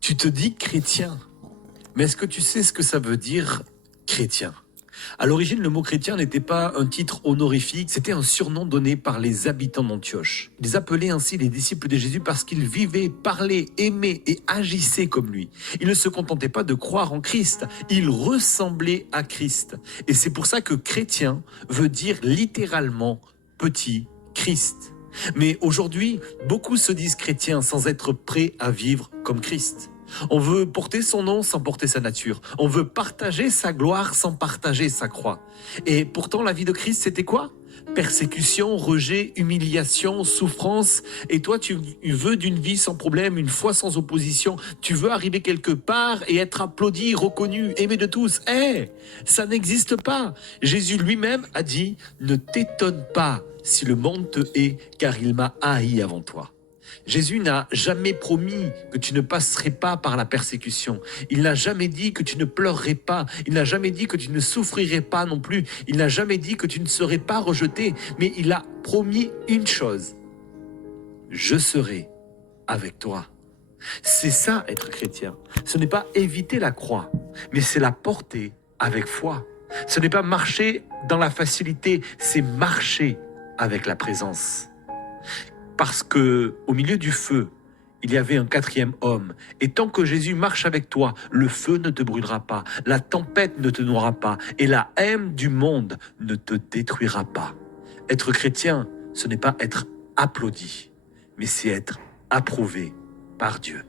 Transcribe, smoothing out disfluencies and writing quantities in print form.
Tu te dis chrétien, mais est-ce que tu sais ce que ça veut dire chrétien? À l'origine, le mot chrétien n'était pas un titre honorifique, c'était un surnom donné par les habitants d'Antioche. Ils appelaient ainsi les disciples de Jésus parce qu'ils vivaient, parlaient, aimaient et agissaient comme lui. Ils ne se contentaient pas de croire en Christ, ils ressemblaient à Christ. Et c'est pour ça que chrétien veut dire littéralement petit Christ. Mais aujourd'hui, beaucoup se disent chrétiens sans être prêts à vivre comme Christ. On veut porter son nom sans porter sa nature. On veut partager sa gloire sans partager sa croix. Et pourtant, la vie de Christ, c'était quoi? Persécution, rejet, humiliation, souffrance. Et toi, tu veux d'une vie sans problème, une foi sans opposition. Tu veux arriver quelque part et être applaudi, reconnu, aimé de tous. Ça n'existe pas. Jésus lui-même a dit, ne t'étonne pas si le monde te hait, car il m'a haï avant toi. Jésus n'a jamais promis que tu ne passerais pas par la persécution. Il n'a jamais dit que tu ne pleurerais pas. Il n'a jamais dit que tu ne souffrirais pas non plus. Il n'a jamais dit que tu ne serais pas rejeté. Mais il a promis une chose. Je serai avec toi. C'est ça être chrétien. Ce n'est pas éviter la croix, mais c'est la porter avec foi. Ce n'est pas marcher dans la facilité, c'est marcher avec la présence. Parce que au milieu du feu, il y avait un quatrième homme. Et tant que Jésus marche avec toi, le feu ne te brûlera pas, la tempête ne te noiera pas, et la haine du monde ne te détruira pas. Être chrétien, ce n'est pas être applaudi, mais c'est être approuvé par Dieu.